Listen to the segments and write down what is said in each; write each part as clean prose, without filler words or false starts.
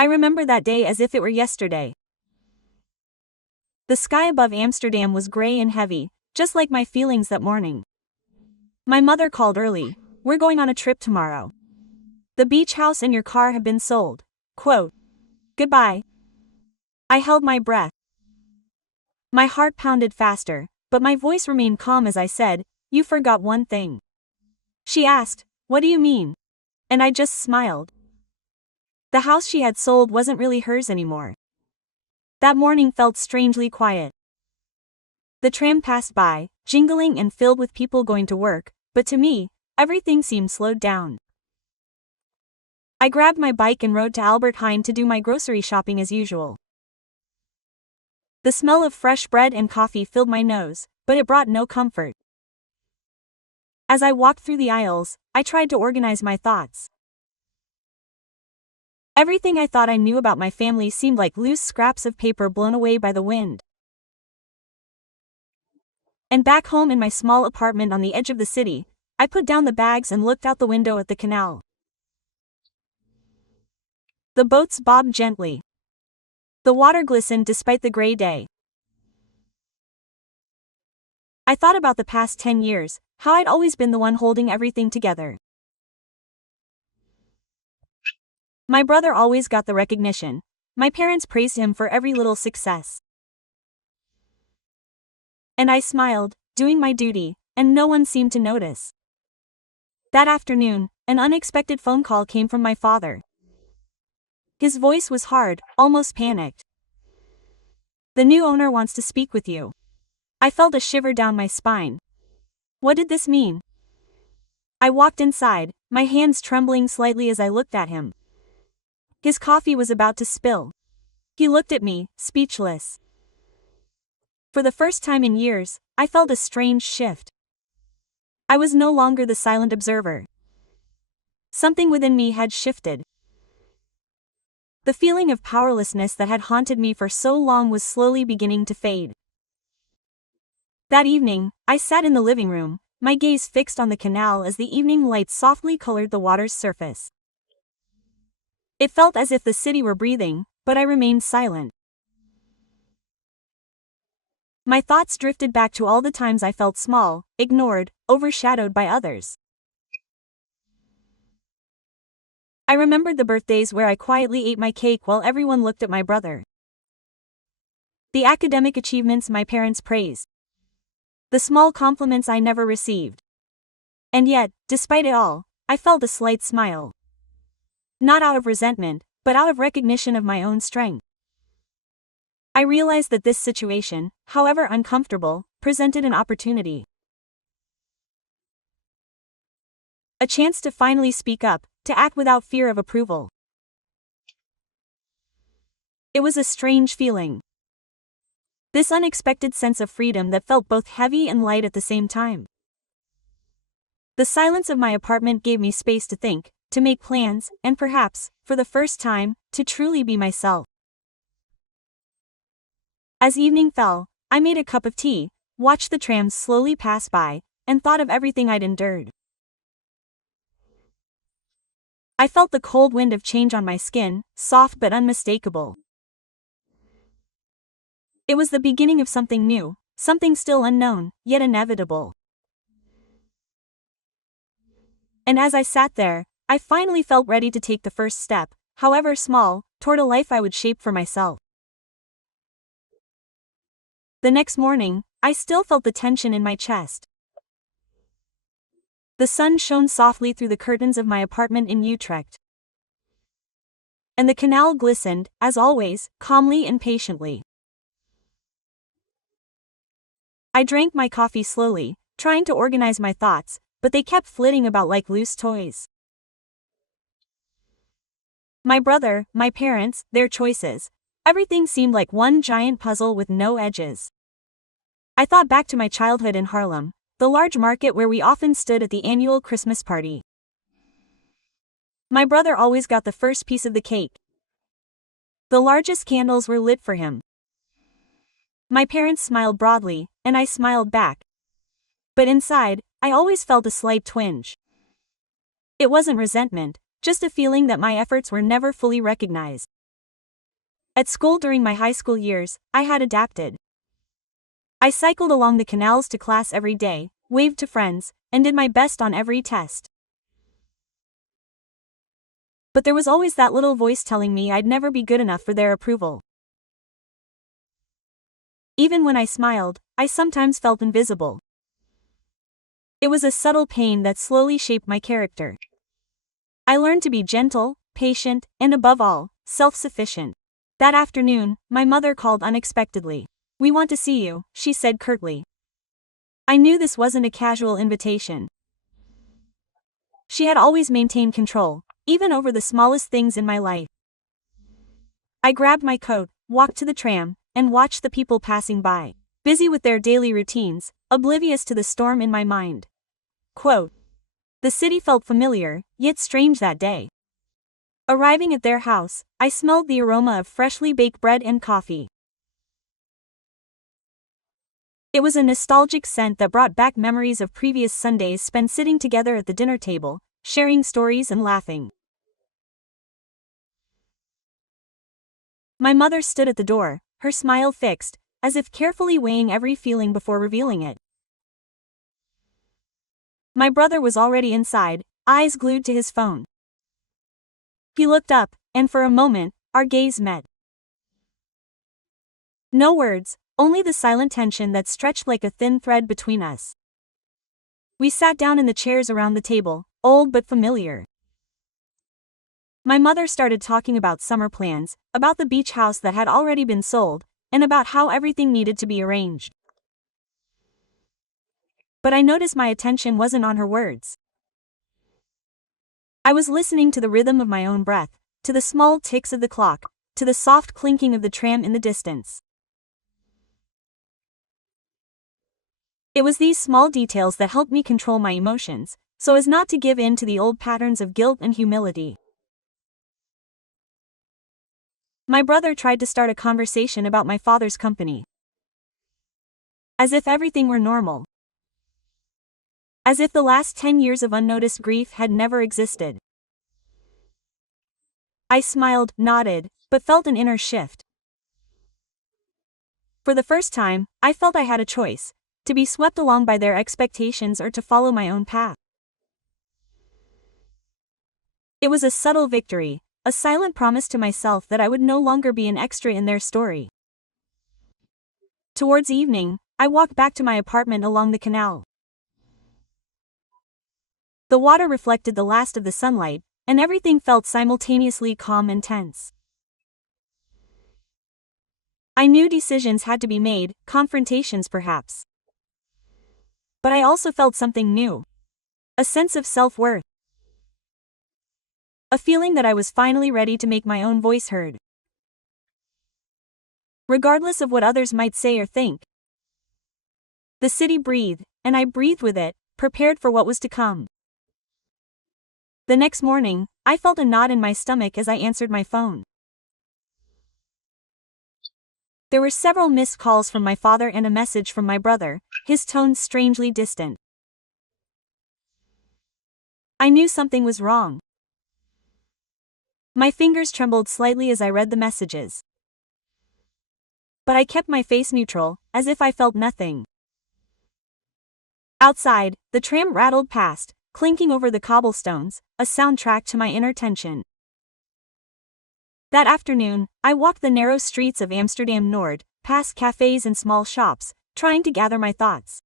I remember that day as if it were yesterday. The sky above Amsterdam was gray and heavy, just like my feelings that morning. My mother called early. "We're going on a trip tomorrow. The beach house and your car have been sold. Quote. Goodbye." I held my breath. My heart pounded faster, but my voice remained calm as I said, "You forgot one thing." She asked, "What do you mean?" And I just smiled. The house she had sold wasn't really hers anymore. That morning felt strangely quiet. The tram passed by, jingling and filled with people going to work, but to me, everything seemed slowed down. I grabbed my bike and rode to Albert Heijn to do my grocery shopping as usual. The smell of fresh bread and coffee filled my nose, but it brought no comfort. As I walked through the aisles, I tried to organize my thoughts. Everything I thought I knew about my family seemed like loose scraps of paper blown away by the wind. And back home in my small apartment on the edge of the city, I put down the bags and looked out the window at the canal. The boats bobbed gently. The water glistened despite the gray day. I thought about the past 10 years, how I'd always been the one holding everything together. My brother always got the recognition. My parents praised him for every little success. And I smiled, doing my duty, and no one seemed to notice. That afternoon, an unexpected phone call came from my father. His voice was hard, almost panicked. "The new owner wants to speak with you." I felt a shiver down my spine. What did this mean? I walked inside, my hands trembling slightly as I looked at him. His coffee was about to spill. He looked at me, speechless. For the first time in years, I felt a strange shift. I was no longer the silent observer. Something within me had shifted. The feeling of powerlessness that had haunted me for so long was slowly beginning to fade. That evening, I sat in the living room, my gaze fixed on the canal as the evening light softly colored the water's surface. It felt as if the city were breathing, but I remained silent. My thoughts drifted back to all the times I felt small, ignored, overshadowed by others. I remembered the birthdays where I quietly ate my cake while everyone looked at my brother. The academic achievements my parents praised. The small compliments I never received. And yet, despite it all, I felt a slight smile. Not out of resentment, but out of recognition of my own strength. I realized that this situation, however uncomfortable, presented an opportunity. A chance to finally speak up, to act without fear of approval. It was a strange feeling. This unexpected sense of freedom that felt both heavy and light at the same time. The silence of my apartment gave me space to think, to make plans, and perhaps, for the first time, to truly be myself. As evening fell, I made a cup of tea, watched the trams slowly pass by, and thought of everything I'd endured. I felt the cold wind of change on my skin, soft but unmistakable. It was the beginning of something new, something still unknown, yet inevitable. And as I sat there, I finally felt ready to take the first step, however small, toward a life I would shape for myself. The next morning, I still felt the tension in my chest. The sun shone softly through the curtains of my apartment in Utrecht. And the canal glistened, as always, calmly and patiently. I drank my coffee slowly, trying to organize my thoughts, but they kept flitting about like loose toys. My brother, my parents, their choices. Everything seemed like one giant puzzle with no edges. I thought back to my childhood in Haarlem, the large market where we often stood at the annual Christmas party. My brother always got the first piece of the cake. The largest candles were lit for him. My parents smiled broadly, and I smiled back. But inside, I always felt a slight twinge. It wasn't resentment, just a feeling that my efforts were never fully recognized. At school during my high school years, I had adapted. I cycled along the canals to class every day, waved to friends, and did my best on every test. But there was always that little voice telling me I'd never be good enough for their approval. Even when I smiled, I sometimes felt invisible. It was a subtle pain that slowly shaped my character. I learned to be gentle, patient, and above all, self-sufficient. That afternoon, my mother called unexpectedly. "We want to see you," she said curtly. I knew this wasn't a casual invitation. She had always maintained control, even over the smallest things in my life. I grabbed my coat, walked to the tram, and watched the people passing by, busy with their daily routines, oblivious to the storm in my mind. Quote, "The city felt familiar, yet strange that day." Arriving at their house, I smelled the aroma of freshly baked bread and coffee. It was a nostalgic scent that brought back memories of previous Sundays spent sitting together at the dinner table, sharing stories and laughing. My mother stood at the door, her smile fixed, as if carefully weighing every feeling before revealing it. My brother was already inside, eyes glued to his phone. He looked up, and for a moment, our gaze met. No words, only the silent tension that stretched like a thin thread between us. We sat down in the chairs around the table, old but familiar. My mother started talking about summer plans, about the beach house that had already been sold, and about how everything needed to be arranged. But I noticed my attention wasn't on her words. I was listening to the rhythm of my own breath, to the small ticks of the clock, to the soft clinking of the tram in the distance. It was these small details that helped me control my emotions, so as not to give in to the old patterns of guilt and humility. My brother tried to start a conversation about my father's company. As if everything were normal. As if the last 10 years of unnoticed grief had never existed. I smiled, nodded, but felt an inner shift. For the first time, I felt I had a choice, to be swept along by their expectations or to follow my own path. It was a subtle victory, a silent promise to myself that I would no longer be an extra in their story. Towards evening, I walked back to my apartment along the canal. The water reflected the last of the sunlight, and everything felt simultaneously calm and tense. I knew decisions had to be made, confrontations perhaps. But I also felt something new. A sense of self-worth. A feeling that I was finally ready to make my own voice heard. Regardless of what others might say or think. The city breathed, and I breathed with it, prepared for what was to come. The next morning, I felt a knot in my stomach as I answered my phone. There were several missed calls from my father and a message from my brother, his tone strangely distant. I knew something was wrong. My fingers trembled slightly as I read the messages. But I kept my face neutral, as if I felt nothing. Outside, the tram rattled past, clinking over the cobblestones, a soundtrack to my inner tension. That afternoon, I walked the narrow streets of Amsterdam Noord, past cafes and small shops, trying to gather my thoughts.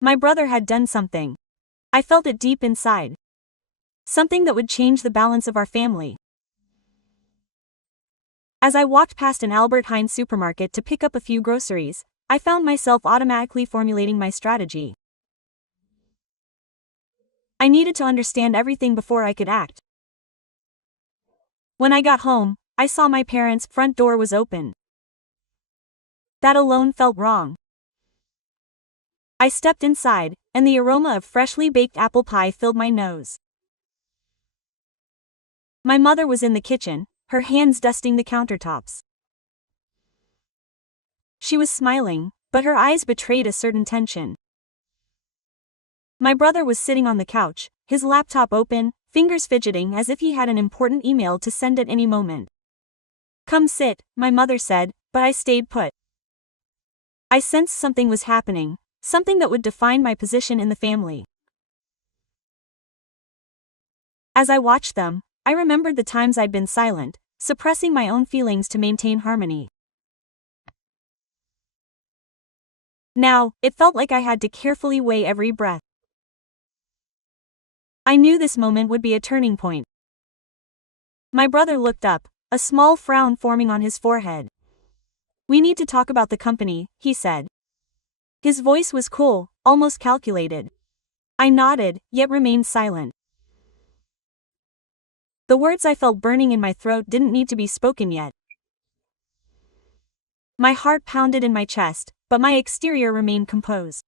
My brother had done something. I felt it deep inside. Something that would change the balance of our family. As I walked past an Albert Heijn supermarket to pick up a few groceries, I found myself automatically formulating my strategy. I needed to understand everything before I could act. When I got home, I saw my parents' front door was open. That alone felt wrong. I stepped inside, and the aroma of freshly baked apple pie filled my nose. My mother was in the kitchen, her hands dusting the countertops. She was smiling, but her eyes betrayed a certain tension. My brother was sitting on the couch, his laptop open, fingers fidgeting as if he had an important email to send at any moment. Come sit, my mother said, but I stayed put. I sensed something was happening, something that would define my position in the family. As I watched them, I remembered the times I'd been silent, suppressing my own feelings to maintain harmony. Now, it felt like I had to carefully weigh every breath. I knew this moment would be a turning point. My brother looked up, a small frown forming on his forehead. We need to talk about the company, he said. His voice was cool, almost calculated. I nodded, yet remained silent. The words I felt burning in my throat didn't need to be spoken yet. My heart pounded in my chest, but my exterior remained composed.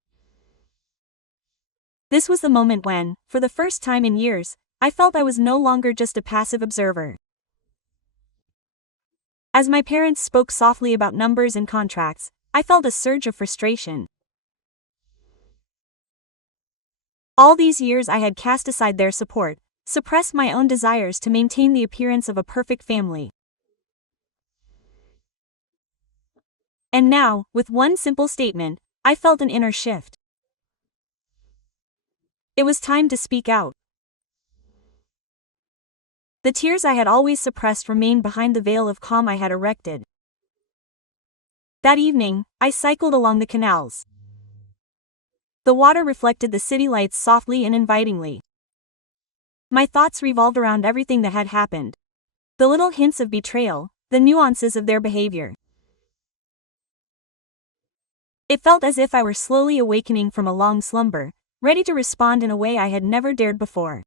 This was the moment when, for the first time in years, I felt I was no longer just a passive observer. As my parents spoke softly about numbers and contracts, I felt a surge of frustration. All these years I had cast aside their support, suppressed my own desires to maintain the appearance of a perfect family. And now, with one simple statement, I felt an inner shift. It was time to speak out. The tears I had always suppressed remained behind the veil of calm I had erected. That evening, I cycled along the canals. The water reflected the city lights softly and invitingly. My thoughts revolved around everything that had happened. The little hints of betrayal, the nuances of their behavior. It felt as if I were slowly awakening from a long slumber, ready to respond in a way I had never dared before.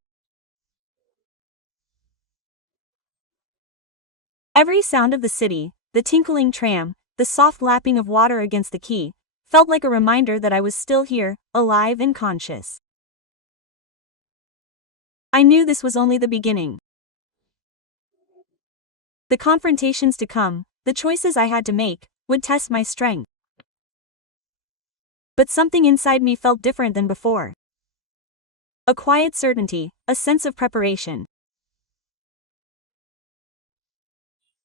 Every sound of the city, the tinkling tram, the soft lapping of water against the quay, felt like a reminder that I was still here, alive and conscious. I knew this was only the beginning. The confrontations to come, the choices I had to make, would test my strength. But something inside me felt different than before. A quiet certainty, a sense of preparation.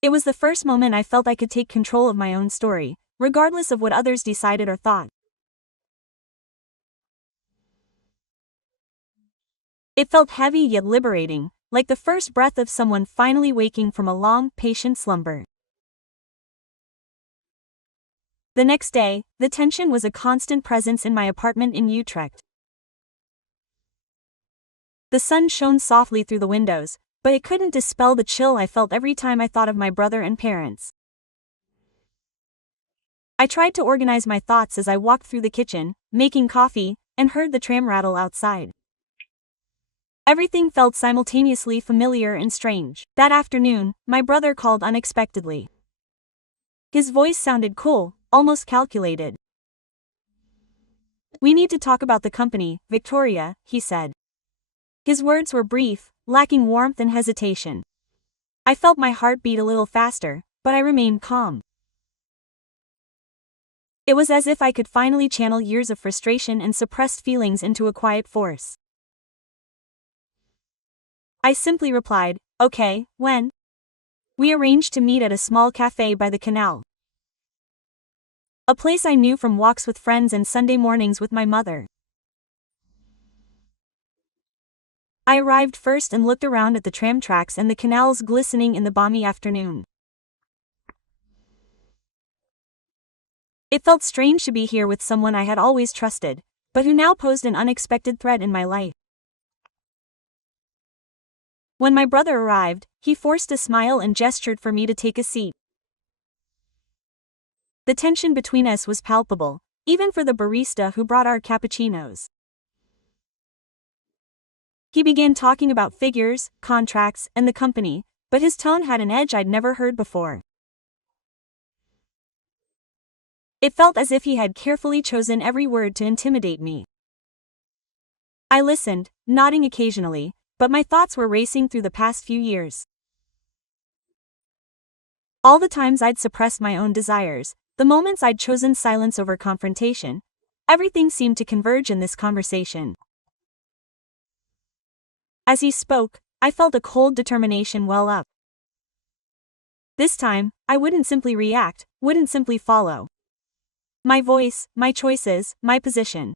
It was the first moment I felt I could take control of my own story, regardless of what others decided or thought. It felt heavy yet liberating, like the first breath of someone finally waking from a long, patient slumber. The next day, the tension was a constant presence in my apartment in Utrecht. The sun shone softly through the windows, but it couldn't dispel the chill I felt every time I thought of my brother and parents. I tried to organize my thoughts as I walked through the kitchen, making coffee, and heard the tram rattle outside. Everything felt simultaneously familiar and strange. That afternoon, my brother called unexpectedly. His voice sounded cool, almost calculated. We need to talk about the company, Victoria, he said. His words were brief, lacking warmth and hesitation. I felt my heart beat a little faster, but I remained calm. It was as if I could finally channel years of frustration and suppressed feelings into a quiet force. I simply replied, okay, when? We arranged to meet at a small cafe by the canal. A place I knew from walks with friends and Sunday mornings with my mother. I arrived first and looked around at the tram tracks and the canals glistening in the balmy afternoon. It felt strange to be here with someone I had always trusted, but who now posed an unexpected threat in my life. When my brother arrived, he forced a smile and gestured for me to take a seat. The tension between us was palpable, even for the barista who brought our cappuccinos. He began talking about figures, contracts, and the company, but his tone had an edge I'd never heard before. It felt as if he had carefully chosen every word to intimidate me. I listened, nodding occasionally, but my thoughts were racing through the past few years. All the times I'd suppressed my own desires, the moments I'd chosen silence over confrontation, everything seemed to converge in this conversation. As he spoke, I felt a cold determination well up. This time, I wouldn't simply react, wouldn't simply follow. My voice, my choices, my position.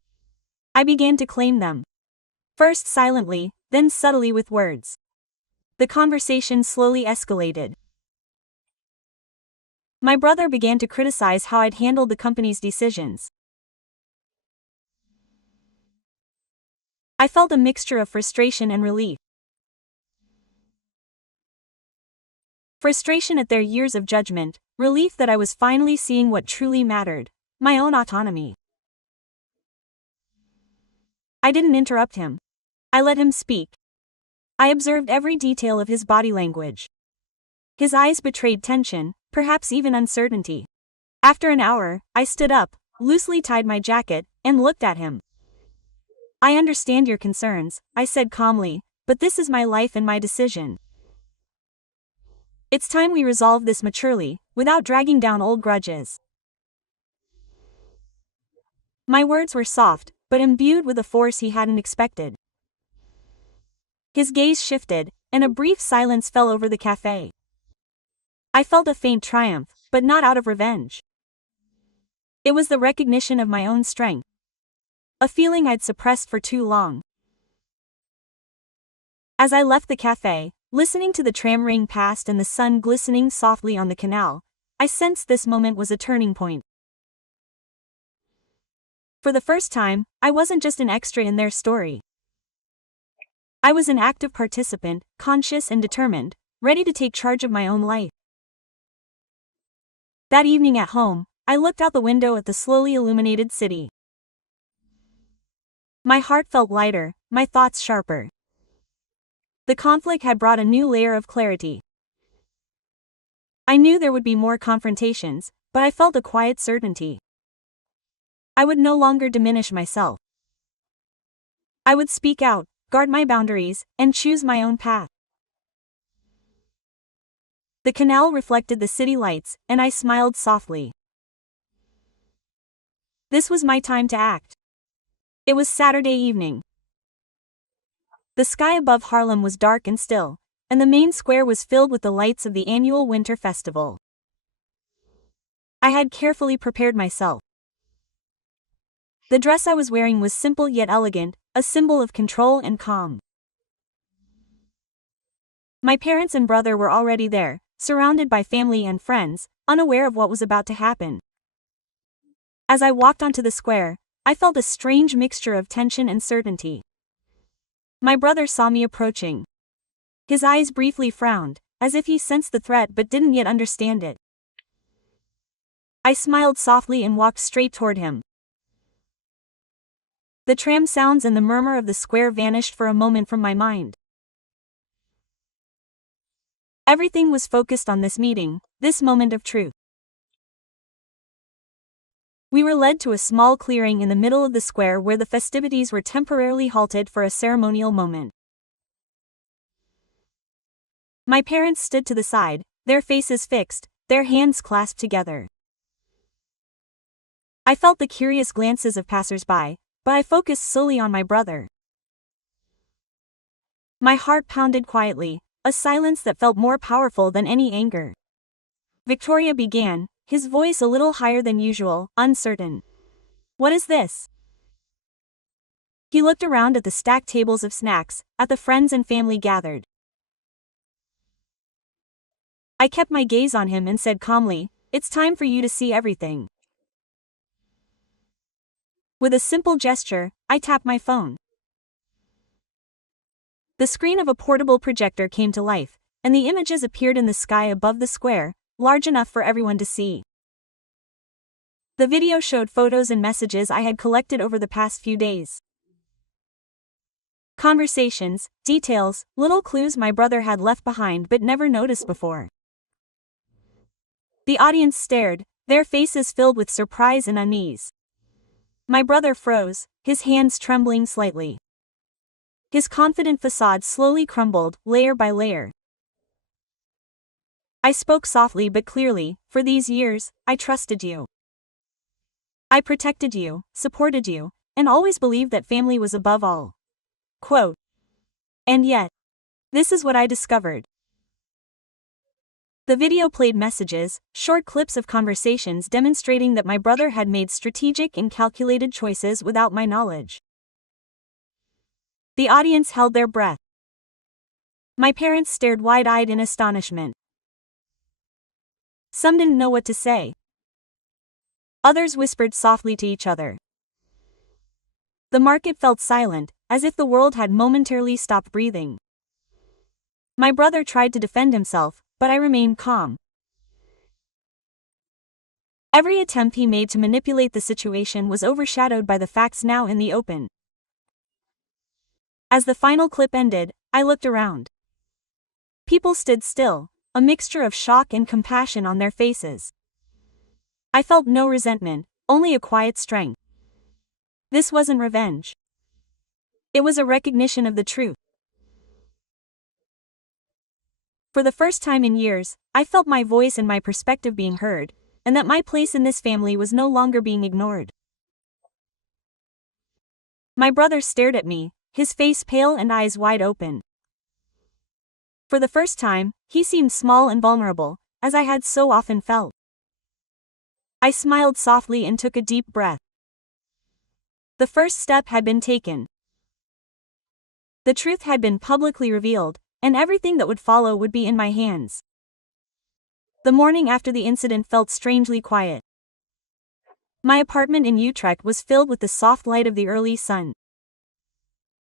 I began to claim them. First silently, then subtly with words. The conversation slowly escalated. My brother began to criticize how I'd handled the company's decisions. I felt a mixture of frustration and relief. Frustration at their years of judgment, relief that I was finally seeing what truly mattered, my own autonomy. I didn't interrupt him. I let him speak. I observed every detail of his body language. His eyes betrayed tension, perhaps even uncertainty. After an hour, I stood up, loosely tied my jacket, and looked at him. I understand your concerns, I said calmly, but this is my life and my decision. It's time we resolve this maturely, without dragging down old grudges. My words were soft, but imbued with a force he hadn't expected. His gaze shifted, and a brief silence fell over the cafe. I felt a faint triumph, but not out of revenge. It was the recognition of my own strength. A feeling I'd suppressed for too long. As I left the cafe, listening to the tram ring past and the sun glistening softly on the canal, I sensed this moment was a turning point. For the first time, I wasn't just an extra in their story. I was an active participant, conscious and determined, ready to take charge of my own life. That evening at home, I looked out the window at the slowly illuminated city. My heart felt lighter, my thoughts sharper. The conflict had brought a new layer of clarity. I knew there would be more confrontations, but I felt a quiet certainty. I would no longer diminish myself. I would speak out, guard my boundaries, and choose my own path. The canal reflected the city lights, and I smiled softly. This was my time to act. It was Saturday evening. The sky above Harlem was dark and still, and the main square was filled with the lights of the annual winter festival. I had carefully prepared myself. The dress I was wearing was simple yet elegant, a symbol of control and calm. My parents and brother were already there, surrounded by family and friends, unaware of what was about to happen. As I walked onto the square, I felt a strange mixture of tension and certainty. My brother saw me approaching. His eyes briefly frowned, as if he sensed the threat but didn't yet understand it. I smiled softly and walked straight toward him. The tram sounds and the murmur of the square vanished for a moment from my mind. Everything was focused on this meeting, this moment of truth. We were led to a small clearing in the middle of the square where the festivities were temporarily halted for a ceremonial moment. My parents stood to the side, their faces fixed, their hands clasped together. I felt the curious glances of passers-by, but I focused solely on my brother. My heart pounded quietly, a silence that felt more powerful than any anger. Victoria began, his voice a little higher than usual, uncertain. What is this? He looked around at the stacked tables of snacks, at the friends and family gathered. I kept my gaze on him and said calmly, "It's time for you to see everything." With a simple gesture, I tapped my phone. The screen of a portable projector came to life, and the images appeared in the sky above the square, large enough for everyone to see. The video showed photos and messages I had collected over the past few days. Conversations, details, little clues my brother had left behind but never noticed before. The audience stared, their faces filled with surprise and unease. My brother froze, his hands trembling slightly. His confident facade slowly crumbled, layer by layer. I spoke softly but clearly, "For these years, I trusted you. I protected you, supported you, and always believed that family was above all." Quote. And yet, this is what I discovered. The video played messages, short clips of conversations demonstrating that my brother had made strategic and calculated choices without my knowledge. The audience held their breath. My parents stared wide-eyed in astonishment. Some didn't know what to say. Others whispered softly to each other. The market felt silent, as if the world had momentarily stopped breathing. My brother tried to defend himself, but I remained calm. Every attempt he made to manipulate the situation was overshadowed by the facts now in the open. As the final clip ended, I looked around. People stood still, a mixture of shock and compassion on their faces. I felt no resentment, only a quiet strength. This wasn't revenge. It was a recognition of the truth. For the first time in years, I felt my voice and my perspective being heard, and that my place in this family was no longer being ignored. My brother stared at me, his face pale and eyes wide open. For the first time, he seemed small and vulnerable, as I had so often felt. I smiled softly and took a deep breath. The first step had been taken. The truth had been publicly revealed, and everything that would follow would be in my hands. The morning after the incident felt strangely quiet. My apartment in Utrecht was filled with the soft light of the early sun.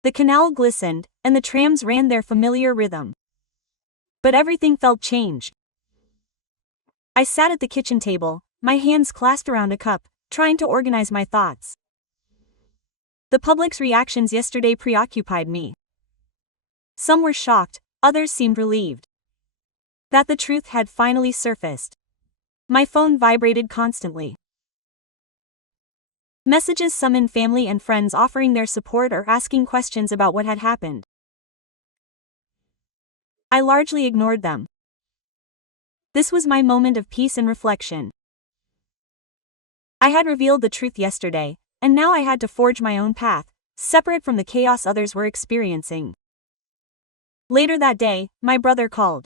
The canal glistened, and the trams ran their familiar rhythm. But everything felt changed. I sat at the kitchen table, my hands clasped around a cup, trying to organize my thoughts. The public's reactions yesterday preoccupied me. Some were shocked, others seemed relieved that the truth had finally surfaced. My phone vibrated constantly. Messages summoned family and friends offering their support or asking questions about what had happened. I largely ignored them. This was my moment of peace and reflection. I had revealed the truth yesterday, and now I had to forge my own path, separate from the chaos others were experiencing. Later that day, my brother called.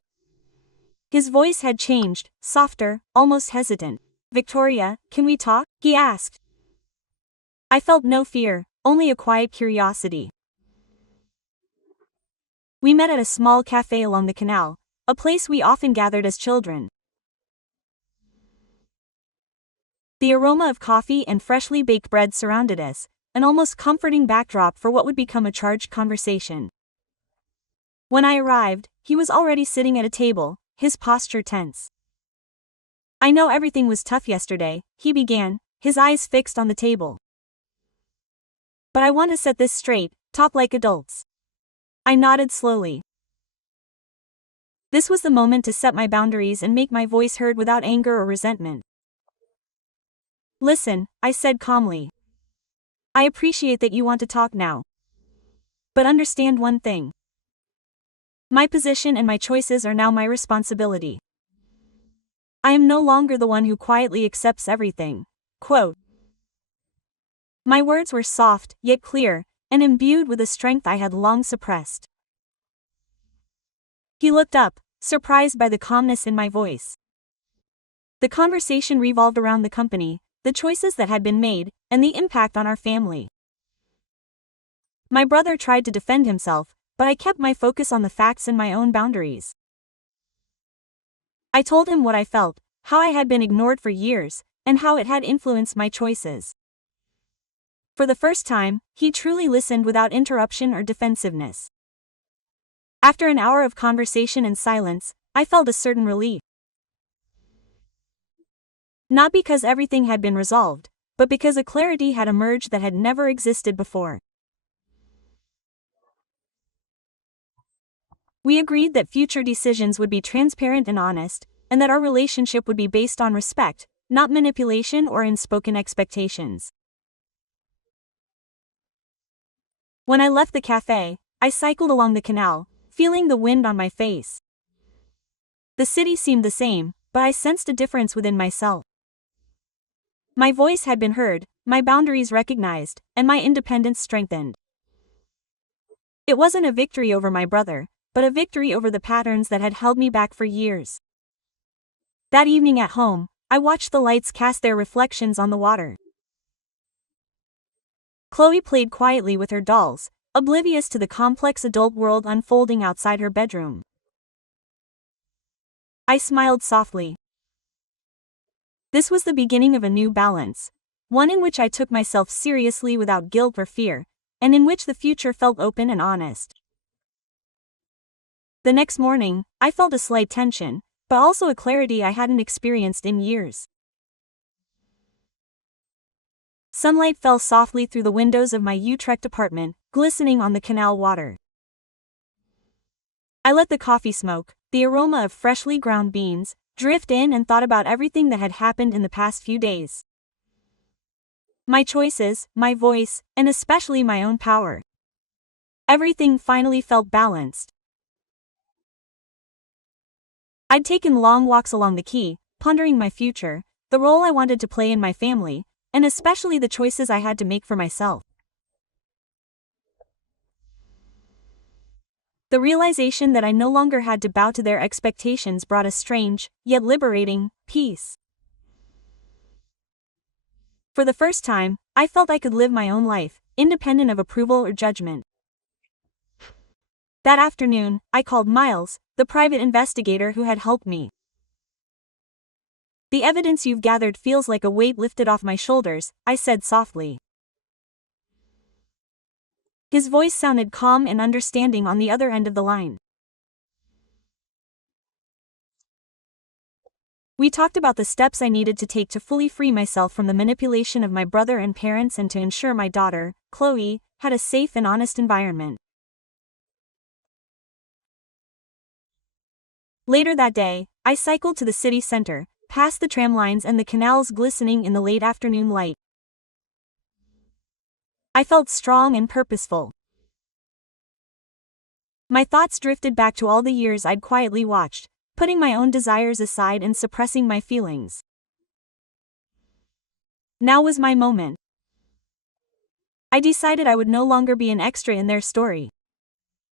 His voice had changed, softer, almost hesitant. "Victoria, can we talk?" he asked. I felt no fear, only a quiet curiosity. We met at a small cafe along the canal, a place we often gathered as children. The aroma of coffee and freshly baked bread surrounded us, an almost comforting backdrop for what would become a charged conversation. When I arrived, he was already sitting at a table, his posture tense. "I know everything was tough yesterday," he began, his eyes fixed on the table. "But I want to set this straight, talk like adults." I nodded slowly. This was the moment to set my boundaries and make my voice heard without anger or resentment. "Listen," I said calmly. "I appreciate that you want to talk now. But understand one thing. My position and my choices are now my responsibility. I am no longer the one who quietly accepts everything." Quote. My words were soft, yet clear, and imbued with a strength I had long suppressed. He looked up, surprised by the calmness in my voice. The conversation revolved around the company, the choices that had been made, and the impact on our family. My brother tried to defend himself, but I kept my focus on the facts and my own boundaries. I told him what I felt, how I had been ignored for years, and how it had influenced my choices. For the first time, he truly listened without interruption or defensiveness. After an hour of conversation and silence, I felt a certain relief. Not because everything had been resolved, but because a clarity had emerged that had never existed before. We agreed that future decisions would be transparent and honest, and that our relationship would be based on respect, not manipulation or unspoken expectations. When I left the cafe, I cycled along the canal, feeling the wind on my face. The city seemed the same, but I sensed a difference within myself. My voice had been heard, my boundaries recognized, and my independence strengthened. It wasn't a victory over my brother, but a victory over the patterns that had held me back for years. That evening at home, I watched the lights cast their reflections on the water. Chloe played quietly with her dolls, oblivious to the complex adult world unfolding outside her bedroom. I smiled softly. This was the beginning of a new balance, one in which I took myself seriously without guilt or fear, and in which the future felt open and honest. The next morning, I felt a slight tension, but also a clarity I hadn't experienced in years. Sunlight fell softly through the windows of my Utrecht apartment, glistening on the canal water. I let the coffee smoke, the aroma of freshly ground beans, drift in and thought about everything that had happened in the past few days. My choices, my voice, and especially my own power. Everything finally felt balanced. I'd taken long walks along the quay, pondering my future, the role I wanted to play in my family, and especially the choices I had to make for myself. The realization that I no longer had to bow to their expectations brought a strange, yet liberating, peace. For the first time, I felt I could live my own life, independent of approval or judgment. That afternoon, I called Miles, the private investigator who had helped me. "The evidence you've gathered feels like a weight lifted off my shoulders," I said softly. His voice sounded calm and understanding on the other end of the line. We talked about the steps I needed to take to fully free myself from the manipulation of my brother and parents and to ensure my daughter, Chloe, had a safe and honest environment. Later that day, I cycled to the city center, past the tram lines and the canals glistening in the late afternoon light. I felt strong and purposeful. My thoughts drifted back to all the years I'd quietly watched, putting my own desires aside and suppressing my feelings. Now was my moment. I decided I would no longer be an extra in their story.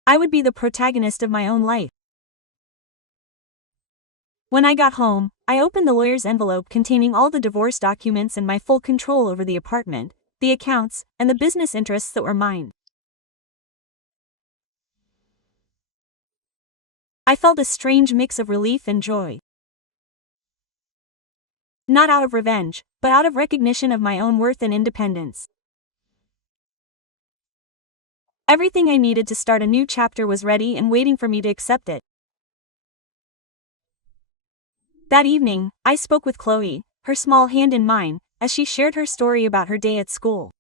I would be the protagonist of my own life. When I got home, I opened the lawyer's envelope containing all the divorce documents and my full control over the apartment, the accounts, and the business interests that were mine. I felt a strange mix of relief and joy. Not out of revenge, but out of recognition of my own worth and independence. Everything I needed to start a new chapter was ready and waiting for me to accept it. That evening, I spoke with Chloe, her small hand in mine, as she shared her story about her day at school.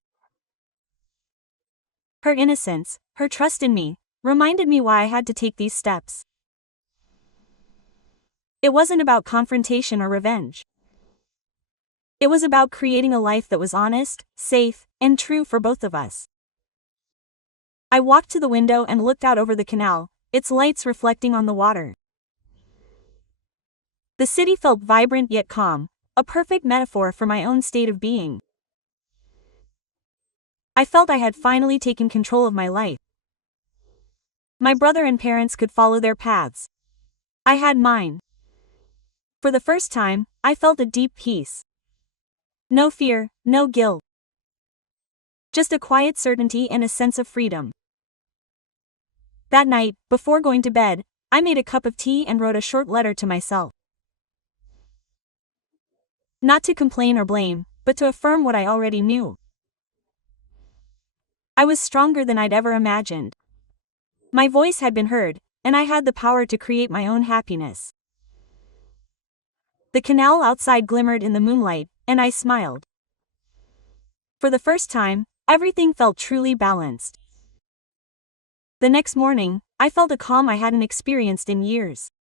Her innocence, her trust in me, reminded me why I had to take these steps. It wasn't about confrontation or revenge. It was about creating a life that was honest, safe, and true for both of us. I walked to the window and looked out over the canal, its lights reflecting on the water. The city felt vibrant yet calm, a perfect metaphor for my own state of being. I felt I had finally taken control of my life. My brother and parents could follow their paths. I had mine. For the first time, I felt a deep peace. No fear, no guilt. Just a quiet certainty and a sense of freedom. That night, before going to bed, I made a cup of tea and wrote a short letter to myself. Not to complain or blame, but to affirm what I already knew. I was stronger than I'd ever imagined. My voice had been heard, and I had the power to create my own happiness. The canal outside glimmered in the moonlight, and I smiled. For the first time, everything felt truly balanced. The next morning, I felt a calm I hadn't experienced in years.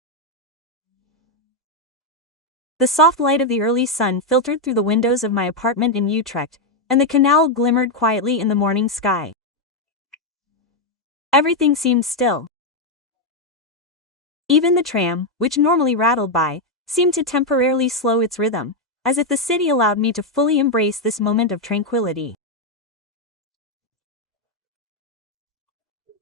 The soft light of the early sun filtered through the windows of my apartment in Utrecht, and the canal glimmered quietly in the morning sky. Everything seemed still. Even the tram, which normally rattled by, seemed to temporarily slow its rhythm, as if the city allowed me to fully embrace this moment of tranquility.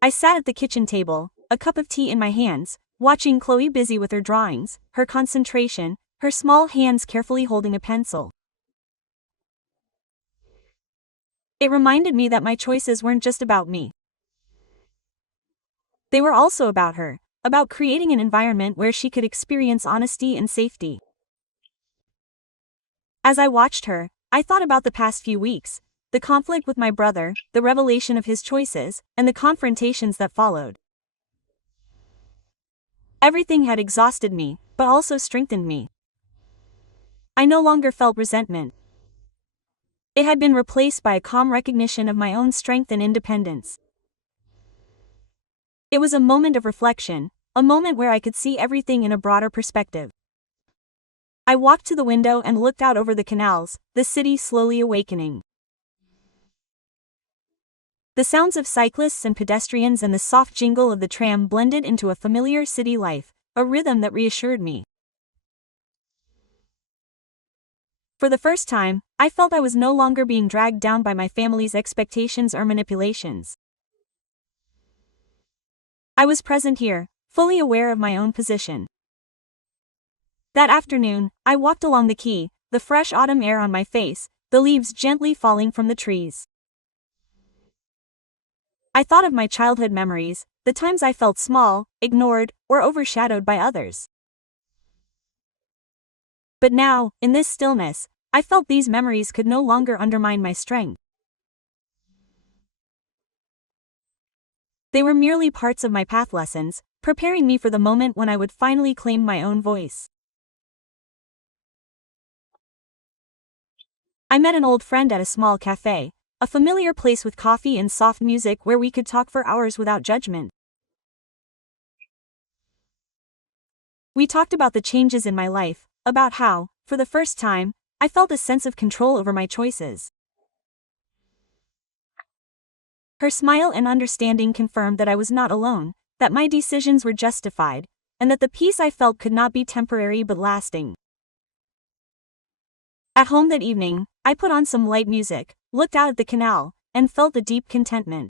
I sat at the kitchen table, a cup of tea in my hands, watching Chloe busy with her drawings, her concentration, her small hands carefully holding a pencil. It reminded me that my choices weren't just about me. They were also about her, about creating an environment where she could experience honesty and safety. As I watched her, I thought about the past few weeks, the conflict with my brother, the revelation of his choices, and the confrontations that followed. Everything had exhausted me, but also strengthened me. I no longer felt resentment. It had been replaced by a calm recognition of my own strength and independence. It was a moment of reflection, a moment where I could see everything in a broader perspective. I walked to the window and looked out over the canals, the city slowly awakening. The sounds of cyclists and pedestrians and the soft jingle of the tram blended into a familiar city life, a rhythm that reassured me. For the first time, I felt I was no longer being dragged down by my family's expectations or manipulations. I was present here, fully aware of my own position. That afternoon, I walked along the quay, the fresh autumn air on my face, the leaves gently falling from the trees. I thought of my childhood memories, the times I felt small, ignored, or overshadowed by others. But now, in this stillness, I felt these memories could no longer undermine my strength. They were merely parts of my path lessons, preparing me for the moment when I would finally claim my own voice. I met an old friend at a small cafe, a familiar place with coffee and soft music where we could talk for hours without judgment. We talked about the changes in my life, about how, for the first time, I felt a sense of control over my choices. Her smile and understanding confirmed that I was not alone, that my decisions were justified, and that the peace I felt could not be temporary but lasting. At home that evening, I put on some light music, looked out at the canal, and felt a deep contentment.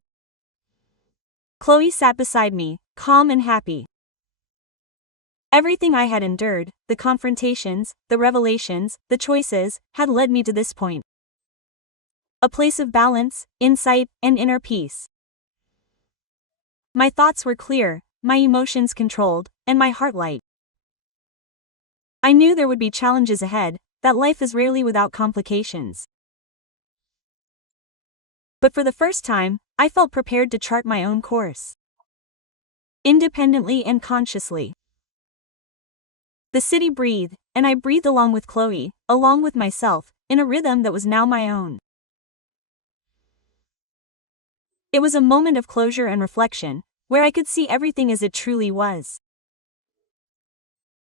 Chloe sat beside me, calm and happy. Everything I had endured, the confrontations, the revelations, the choices, had led me to this point. A place of balance, insight, and inner peace. My thoughts were clear, my emotions controlled, and my heart light. I knew there would be challenges ahead, that life is rarely without complications. But for the first time, I felt prepared to chart my own course. Independently and consciously. The city breathed, and I breathed along with Chloe, along with myself, in a rhythm that was now my own. It was a moment of closure and reflection, where I could see everything as it truly was.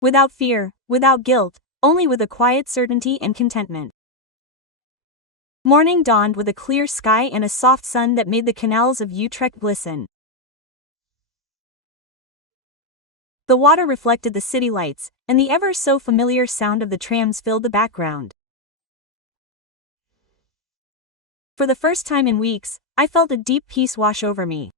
Without fear, without guilt, only with a quiet certainty and contentment. Morning dawned with a clear sky and a soft sun that made the canals of Utrecht glisten. The water reflected the city lights, and the ever-so-familiar sound of the trams filled the background. For the first time in weeks, I felt a deep peace wash over me.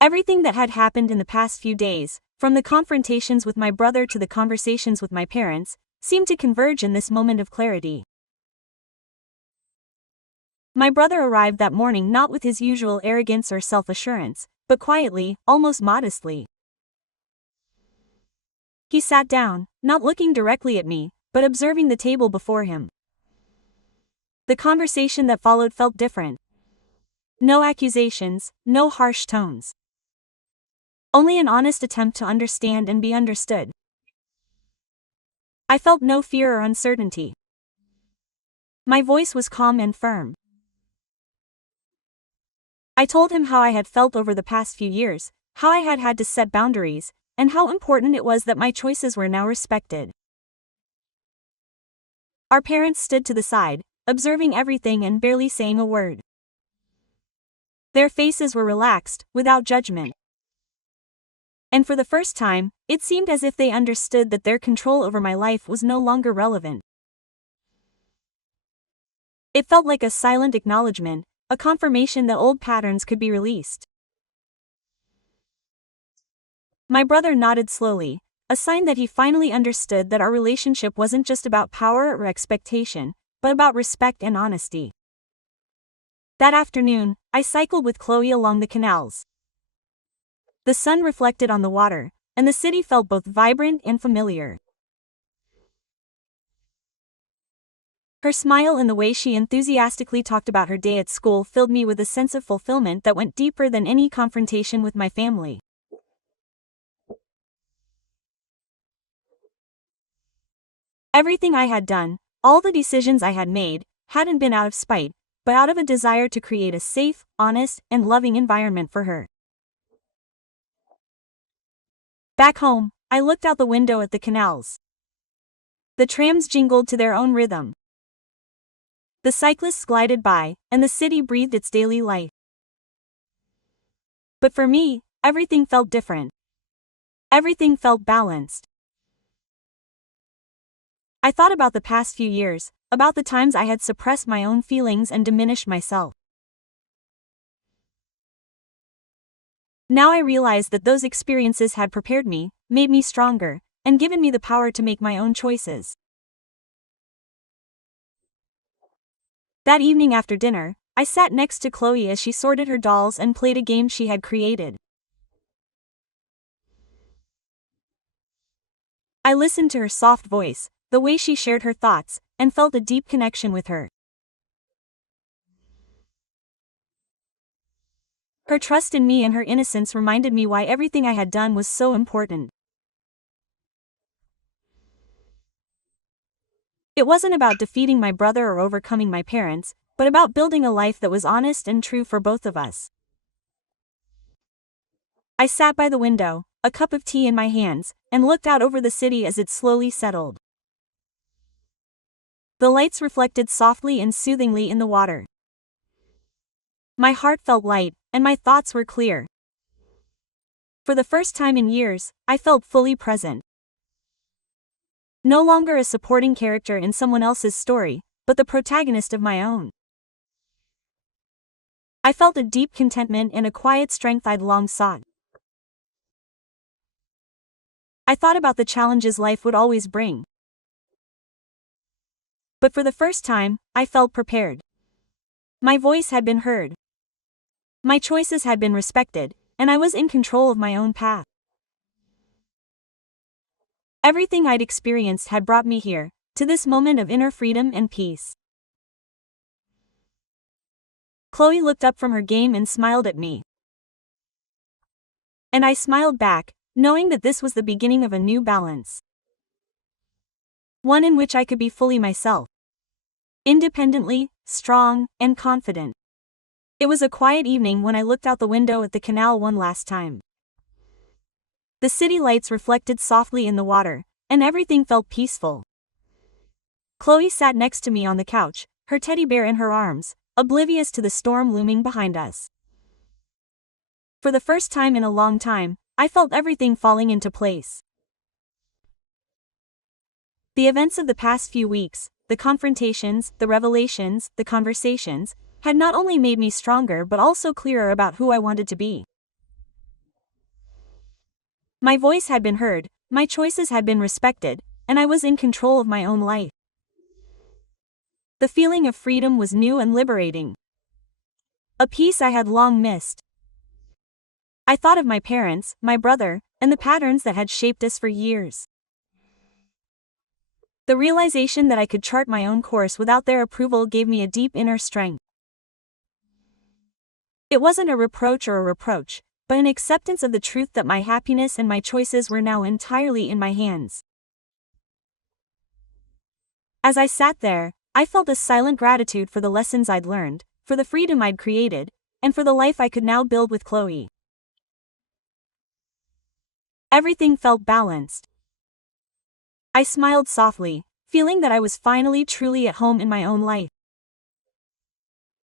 Everything that had happened in the past few days, from the confrontations with my brother to the conversations with my parents, seemed to converge in this moment of clarity. My brother arrived that morning not with his usual arrogance or self-assurance, but quietly, almost modestly. He sat down, not looking directly at me, but observing the table before him. The conversation that followed felt different. No accusations, no harsh tones. Only an honest attempt to understand and be understood. I felt no fear or uncertainty. My voice was calm and firm. I told him how I had felt over the past few years, how I had had to set boundaries, and how important it was that my choices were now respected. Our parents stood to the side, observing everything and barely saying a word. Their faces were relaxed, without judgment. And for the first time, it seemed as if they understood that their control over my life was no longer relevant. It felt like a silent acknowledgement, a confirmation that old patterns could be released. My brother nodded slowly, a sign that he finally understood that our relationship wasn't just about power or expectation, but about respect and honesty. That afternoon, I cycled with Chloe along the canals. The sun reflected on the water, and the city felt both vibrant and familiar. Her smile and the way she enthusiastically talked about her day at school filled me with a sense of fulfillment that went deeper than any confrontation with my family. Everything I had done, all the decisions I had made, hadn't been out of spite, but out of a desire to create a safe, honest, and loving environment for her. Back home, I looked out the window at the canals. The trams jingled to their own rhythm. The cyclists glided by, and the city breathed its daily life. But for me, everything felt different. Everything felt balanced. I thought about the past few years, about the times I had suppressed my own feelings and diminished myself. Now I realized that those experiences had prepared me, made me stronger, and given me the power to make my own choices. That evening after dinner, I sat next to Chloe as she sorted her dolls and played a game she had created. I listened to her soft voice, the way she shared her thoughts, and felt a deep connection with her. Her trust in me and her innocence reminded me why everything I had done was so important. It wasn't about defeating my brother or overcoming my parents, but about building a life that was honest and true for both of us. I sat by the window, a cup of tea in my hands, and looked out over the city as it slowly settled. The lights reflected softly and soothingly in the water. My heart felt light, and my thoughts were clear. For the first time in years, I felt fully present. No longer a supporting character in someone else's story, but the protagonist of my own. I felt a deep contentment and a quiet strength I'd long sought. I thought about the challenges life would always bring. But for the first time, I felt prepared. My voice had been heard. My choices had been respected, and I was in control of my own path. Everything I'd experienced had brought me here, to this moment of inner freedom and peace. Chloe looked up from her game and smiled at me. And I smiled back, knowing that this was the beginning of a new balance. One in which I could be fully myself. Independently, strong, and confident. It was a quiet evening when I looked out the window at the canal one last time. The city lights reflected softly in the water, and everything felt peaceful. Chloe sat next to me on the couch, her teddy bear in her arms, oblivious to the storm looming behind us. For the first time in a long time, I felt everything falling into place. The events of the past few weeks, the confrontations, the revelations, the conversations, had not only made me stronger but also clearer about who I wanted to be. My voice had been heard, my choices had been respected, and I was in control of my own life. The feeling of freedom was new and liberating. A peace I had long missed. I thought of my parents, my brother, and the patterns that had shaped us for years. The realization that I could chart my own course without their approval gave me a deep inner strength. It wasn't a reproach or a reproach, but an acceptance of the truth that my happiness and my choices were now entirely in my hands. As I sat there, I felt a silent gratitude for the lessons I'd learned, for the freedom I'd created, and for the life I could now build with Chloe. Everything felt balanced. I smiled softly, feeling that I was finally truly at home in my own life.